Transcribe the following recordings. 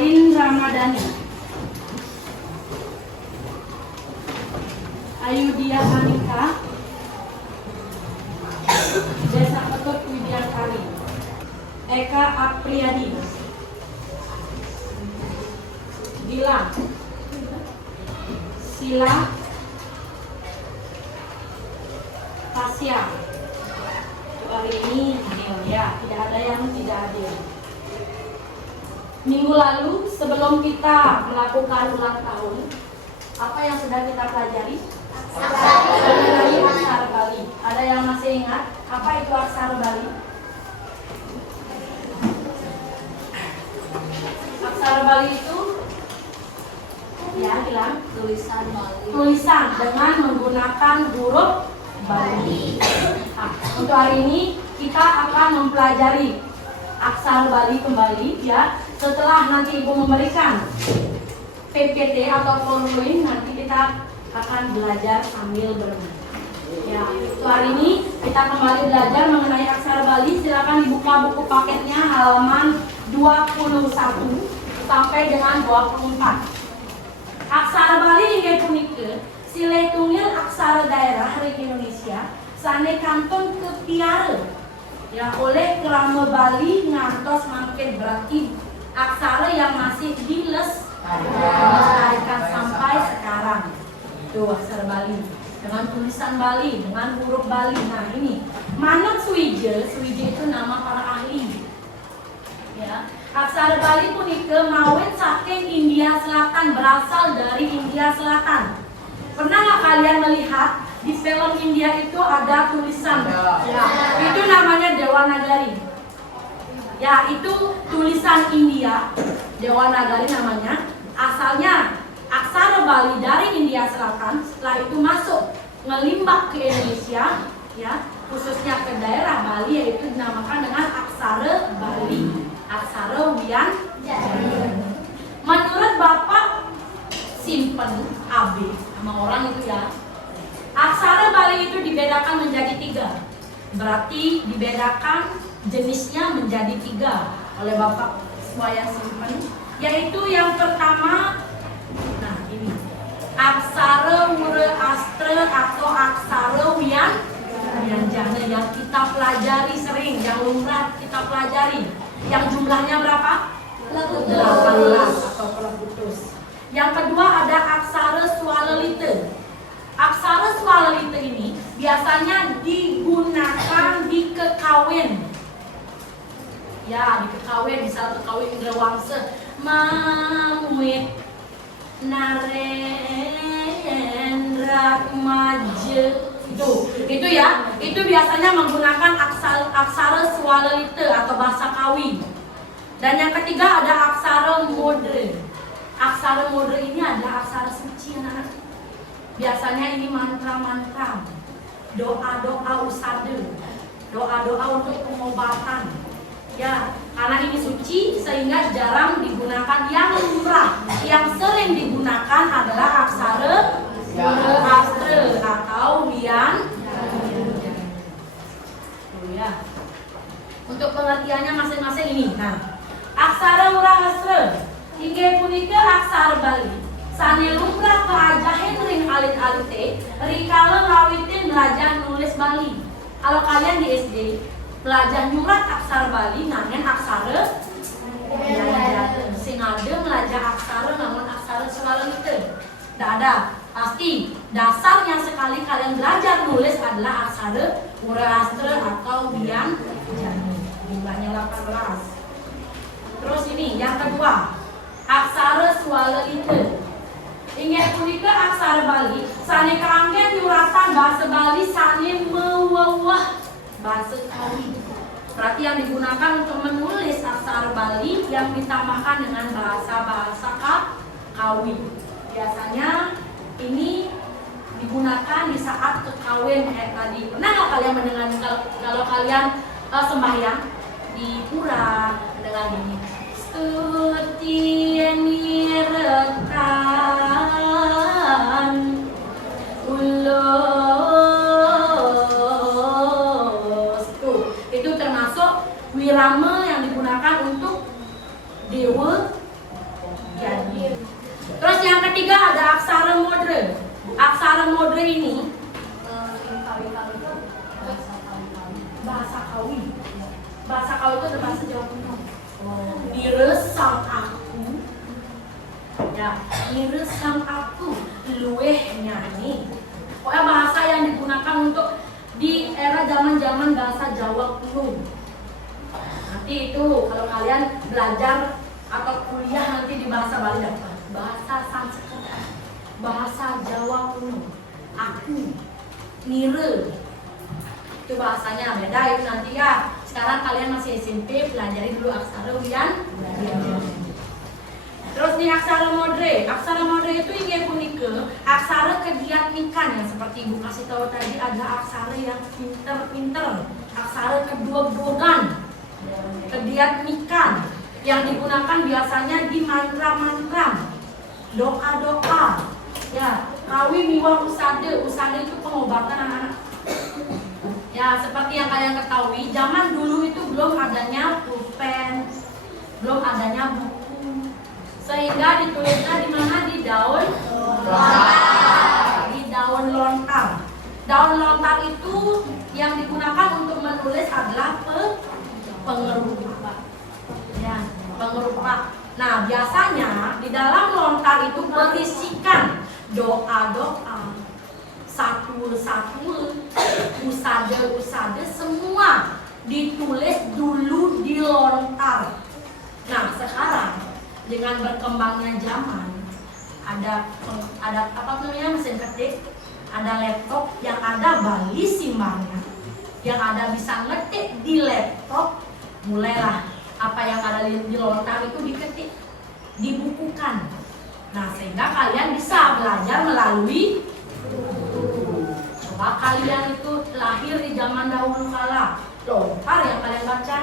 Alin Ramadhani, Ayudhya Anika, Desa Ketut Widyakari, Eka Apriyadi, Gilang, Sila, Tasya. Hari ini adil ya, tidak ada yang tidak adil. Minggu lalu sebelum kita melakukan ulang tahun, apa yang sudah kita pelajari? Aksara Bali. Ada yang masih ingat apa itu aksara Bali? Aksara Bali itu ya bilang Tulisan Bali. tulisan dengan menggunakan huruf Bali. Nah, untuk hari ini kita akan mempelajari aksara Bali kembali ya. Setelah nanti Ibu memberikan PPT atau formulir, nanti kita akan belajar sambil bermain. Ya, untuk hari ini kita kembali belajar mengenai aksara Bali. Silakan dibuka buku paketnya halaman 21 sampai dengan 24. Aksara Bali inggih punika silih tunggal aksara daerah Republik Indonesia sane kantong kepiara ya oleh Krama Bali ngantos mangkin, berarti aksara yang masih dilestarikan sampai sekarang. Itu aksara Bali dengan tulisan Bali, dengan huruf Bali. Nah ini Manuk Suwije itu nama para ahli ya. Aksara Bali punika mawit saking India Selatan, berasal dari India Selatan. Pernah nggak kalian melihat di film India itu ada tulisan? Ya, itu namanya Dewanagari. Ya, itu tulisan India, Dewanagari namanya. Asalnya aksara Bali dari India Selatan, setelah itu masuk ngelimbah ke Indonesia, ya, khususnya ke daerah Bali, yaitu dinamakan dengan aksara Bali, aksara Wian. Menurut Bapak Simpen AB sama orang itu ya, aksara Bali itu dibedakan menjadi 3. Berarti dibedakan jenisnya menjadi 3 oleh Bapak Swaya Simpen, yaitu yang pertama, nah ini aksara Wura Astra atau aksara Wianjana yang kita pelajari sering, yang lumrah kita pelajari, yang jumlahnya berapa? 18 atau pelebutus. Yang kedua ada aksara Swalalita. Aksara Swalalita ini biasanya digunakan di kekawin. Ya, di kekawin, misal kekawin Indrawangsa, Mamwit Narendra Maje. Itu ya, itu biasanya menggunakan aksara Swalalita atau bahasa Kawi. Dan yang ketiga ada aksara Modern. Aksara modern ini adalah aksara suci, anak-anak. Biasanya ini mantra-mantra, doa-doa usade, doa-doa untuk pengobatan. Ya, karena ini suci sehingga jarang digunakan. Yang lumrah, yang sering digunakan adalah aksara Astra atau Wian. Ya. Untuk pengertiannya masing-masing ini. Nah, aksara Astra inggih punika aksara Bali sane lumrah pelajahin ring alit-alite rikala ngawitin belajar nulis Bali. Kalau kalian di SD belajar nyurat aksara Bali nanging aksara sing ada belajar aksara namun aksara Swalalita. Tidak ada, pasti dasarnya sekali kalian belajar nulis adalah aksara Wura Astra atau Wianjana. Jumlahnya 18. Terus ini yang kedua, aksara Swalalita. Inggih punika aksara Bali sane kangge nyuratan bahasa Bali sane mewewah bahasa Kawi. Berarti yang digunakan untuk menulis aksara Bali yang ditambahkan dengan bahasa-bahasa Kawi. Biasanya ini digunakan di saat kekawin kayak tadi. Pernah nggak kalian mendengar kalau kalian sembahyang di pura mendengar ini? Sutinirekan ulos. Itu termasuk wirama yang digunakan untuk dewa modre ini bahasa kawi. Bahasa kawi itu ada bahasa Jawa kuno. Niresang aku, ya, niresang aku, luweh nyanyi. Pokoknya bahasa yang digunakan untuk di era zaman bahasa Jawa kuno. Nanti itu kalau kalian belajar atau kuliah nanti di bahasa Bali apa? Bahasa Sanskerta, bahasa Jawa kuno. Aku, nire, itu bahasanya beda itu nanti ya. Sekarang kalian masih SMP, pelajari dulu aksara wian. Terus nih aksara modre. Aksara modre itu ingat punike, aksara kediatnikan yang seperti ibu kasih tahu tadi, ada aksara yang pinter-pinter, aksara kedua-duaan, kediatnikan yang digunakan biasanya di mantra-mantra, doa-doa. Ya, kawi miwa usade itu pengobatan anak-anak. Ya, seperti yang kalian ketahui, zaman dulu itu belum adanya pulpen, belum adanya buku, sehingga ditulisnya di mana? Di daun lontar. Di daun lontar. Daun lontar itu yang digunakan untuk menulis adalah pengerupa. Ya, pengerupa. Nah, biasanya di dalam lontar itu berisikan doa-doa, satu-satu, usade-usade, semua ditulis dulu di lontar. Nah, sekarang dengan berkembangnya zaman, ada apa namanya, mesin ketik, ada laptop yang ada bali simbangnya, yang ada bisa ngetik di laptop, mulailah apa yang ada di lontar itu diketik, dibukukan. Nah, sehingga kalian bisa belajar melalui coba kalian itu lahir di zaman dahulu kala, lontar yang kalian baca,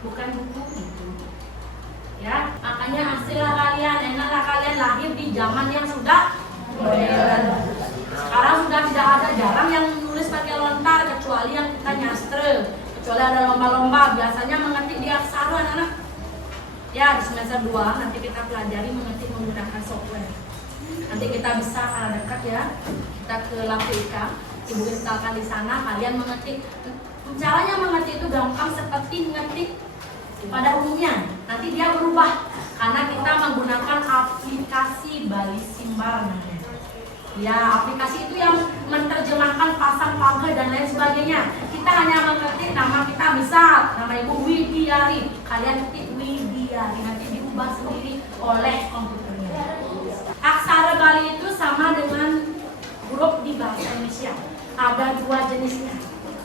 bukan buku itu. Ya, makanya hasillah kalian, enaklah kalian lahir di zaman yang sudah modern. Sekarang sudah tidak ada, jarang yang nulis pakai lontar kecuali yang kita nyastre, kecuali ada lomba-lomba, biasanya mengetik di aksara anak-anak. Ya, di semester 2 nanti kita pelajari mengetik menggunakan software. Nanti kita bisa kalau dekat ya, kita ke Lapika, ibu instalkan di sana, kalian mengetik. Caranya mengetik itu gampang seperti mengetik pada umumnya. Nanti dia berubah karena kita menggunakan aplikasi Bali Simbar namanya. Ya, aplikasi itu yang menerjemahkan pasang pagar dan lain sebagainya. Kita hanya mengetik nama kita, misal nama ibu Widiari, kalian ketik Widiari, nanti diubah sendiri oleh komputernya. Aksara Bali itu sama dengan huruf di bahasa Indonesia. Ada dua jenisnya.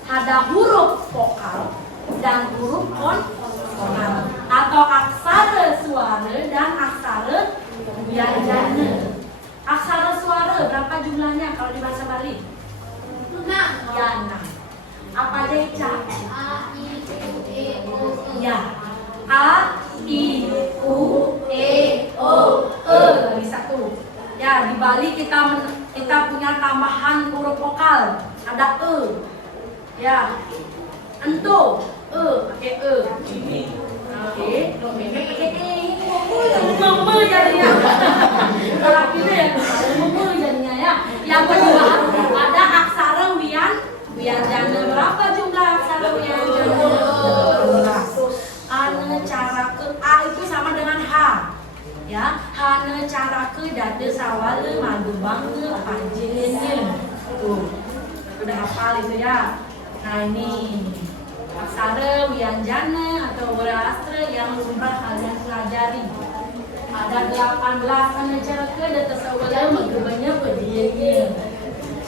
Ada huruf vokal dan huruf konsonan, atau aksara suara dan aksara wianjana. Aksara suara berapa jumlahnya kalau di bahasa Bali? 6. Ya, 6. Apa aja Ica? A, I, U, E, O, E. Ya. A, I, U, E, O, E. Bisa tuh. Ya, di Bali kita punya tambahan huruf vokal. Ada E. Ya. Ento, E, pakai E. Oke, meme pakai E. Meme jadinya. Kalau ini ya, meme jadinya ya. Yang kedua, ada aksara wianjana. Berapa jumlah aksara wianjana? 12. Ane cara ke A itu sama dengan H. Ya, hane cara ke dade sawale madu bangge panjenenye. Tuh. Udah hafal itu ya. Nah, ini aksara wianjana atau berastra yang lumrah kalian pelajari. Ada 18 cara ke data sawale magubanya bedianya.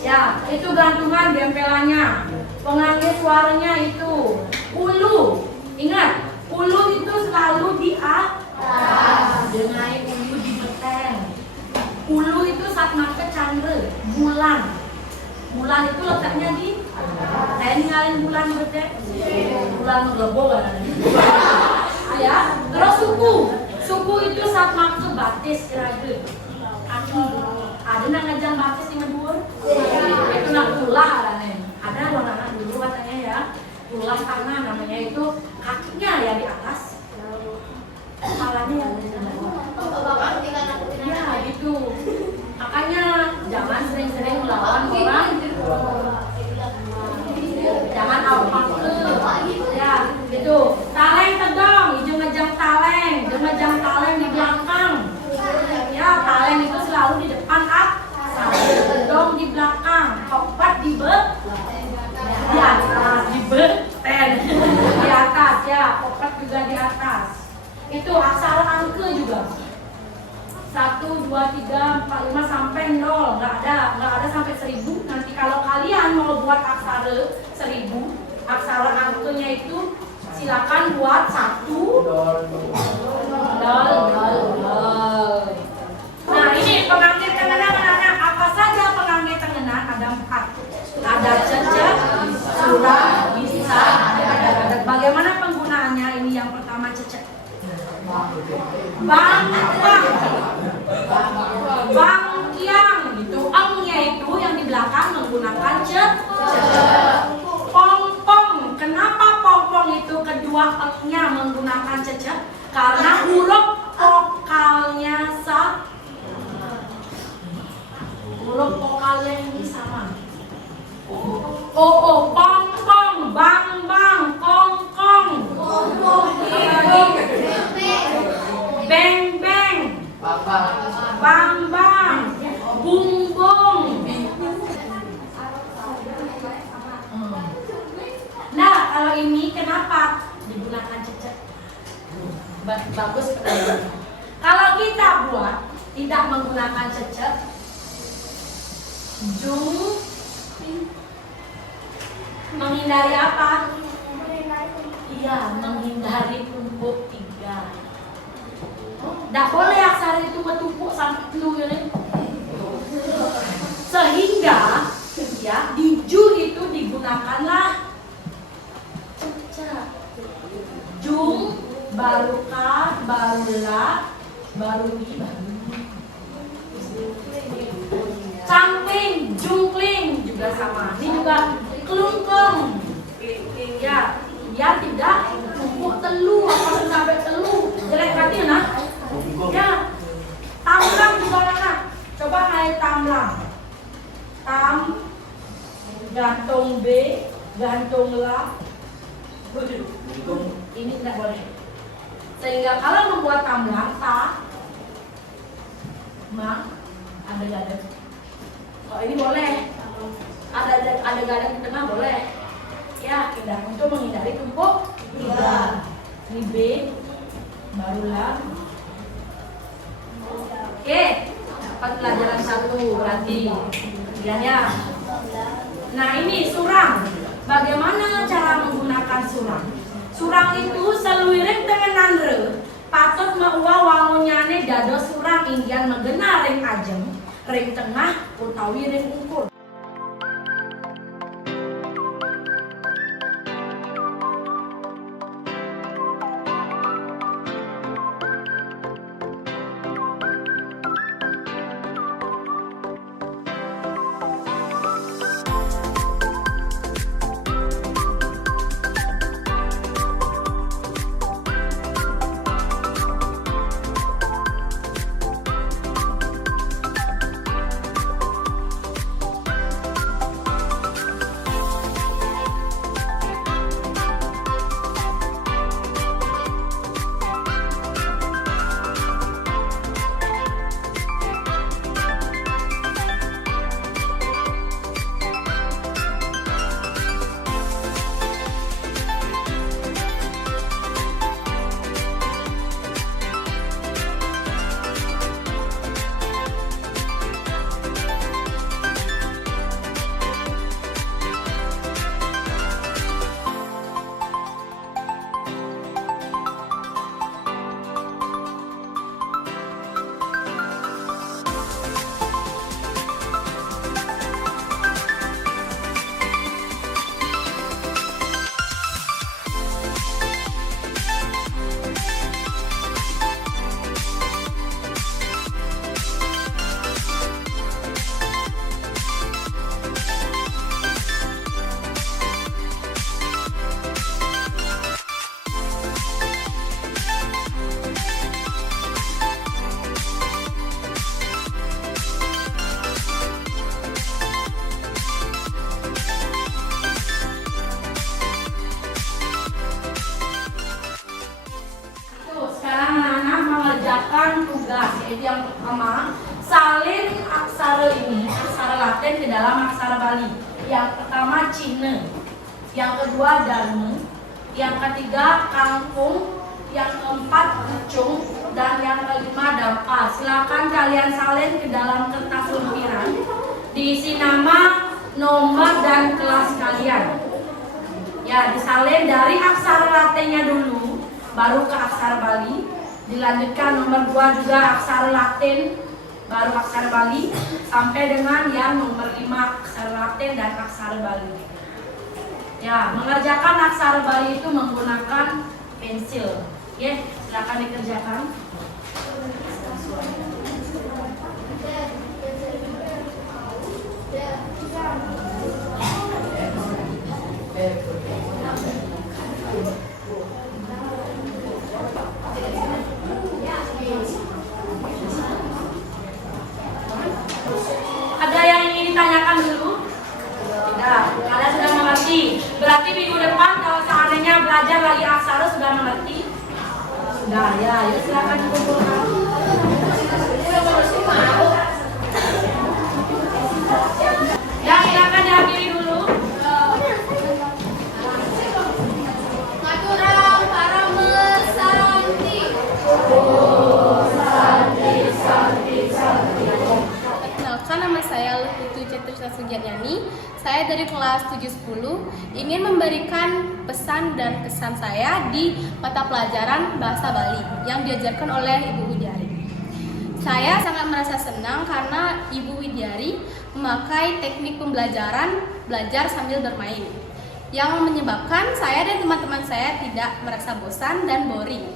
Ya, itu gantungan gempelannya. Pengangge suaranya itu ulu. Ingat, ulu itu selalu di atas. Dengan ulu di beteng. Ulu itu saat make candre, bulan. Bulan itu letaknya di saya ninggalin bulan beteng. Bulan ngelebo kan. Ya, terus suku. Suku itu saat make batis kira-kira. Kaki. Ada nang ngajang batis di ngedur. Itu nak ulah kan. Ada orang dulu katanya ya. Ulah tanah namanya itu kakinya ya di atas. Kepalanya yang di bawah. Ya gitu. Makanya jangan sering-sering melawan 1, 2, 3, 4, 5 sampai 0. Nggak ada sampai 1000. Nanti kalau kalian mau buat aksara 1000, aksara angkanya itu silakan buat 1. Nah, ini penganggit tengenan anak-anak. Apa saja penganggit tengenan? Ada 4. Ada cecek, surah, bisa, ada. Bagaimana penggunaannya? Ini yang pertama cecek. Bang kiang itu angnya itu yang di belakang menggunakan cecek. Pong. Kenapa pong itu kedua angnya menggunakan cecek? Karena huruf vokalnya sama. Huruf vokalnya ini sama. Pong, bang, kong. Beng, bang, bung. Nah, kalau ini kenapa digunakan cecek? Bagus pertanyaannya. Kalau kita buat tidak menggunakan cecek, jung menghindari apa? Iya, menghindari tumpuk 3. Tidak boleh aksara itu bertumpuk sampai penuh ya. Sehingga ya di ju itu digunakanlah cecek. Jung, baru ka, baru la, baru i, baru ni. Cangkling, jungkling juga sama. Ini juga kelungkung. Ya tidak tumpuk telu apa sampai telu. Jelek hati nah. Ya. Tamlang juga anak. Coba naik tamlang. Tam, gantung B, gantung la. Ini tidak boleh. Sehingga kalau membuat tamlang ta, ma, ada. Oh ini boleh. Ada gada di tengah boleh. Ya, tidak untuk menghindari tumpuk 3. Ini B, barulah. Oke, dapat pelajaran 1 berarti. Ya. Nah ini surang. Bagaimana cara menggunakan surang? Surang itu seluiring tengenan re. Patut mauwa wangunyane dado surang inggian menggena ring ajem, ring tengah utawi ring ungkul. tugas, yaitu yang pertama salin aksara ini, aksara Latin ke dalam aksara Bali. Yang pertama Cina, yang kedua Dharma, yang ketiga Kangkung, yang keempat Ucung, dan yang kelima Dampa. Silakan kalian salin ke dalam kertas lempiran. Diisi nama, nomor, dan kelas kalian. Ya, disalin dari aksara Latinnya dulu, baru ke aksara Bali. Dilanjutkan nomor 2 juga aksara Latin, baru aksara Bali, sampai dengan yang nomor 5 aksara Latin dan aksara Bali. Ya, mengerjakan aksara Bali itu menggunakan pensil. Ya, silakan dikerjakan. Ada yang ingin ditanyakan dulu? Tidak, kalian sudah mengerti. Berarti minggu depan kalau seandainya belajar lagi aksara sudah mengerti? Sudah, ya, yuk silakan dikumpulkan. Ya, silakan diakhiri dulu. Maturang para mesanti. Perkenalkan, nama saya Luputu Cetrusna Sugianyani. Saya dari kelas 710 ingin memberikan pesan dan kesan saya di mata pelajaran Bahasa Bali yang diajarkan oleh Ibu Widyari. Saya sangat merasa senang karena Ibu Widyari memakai teknik pembelajaran belajar sambil bermain yang menyebabkan saya dan teman-teman saya tidak merasa bosan dan boring.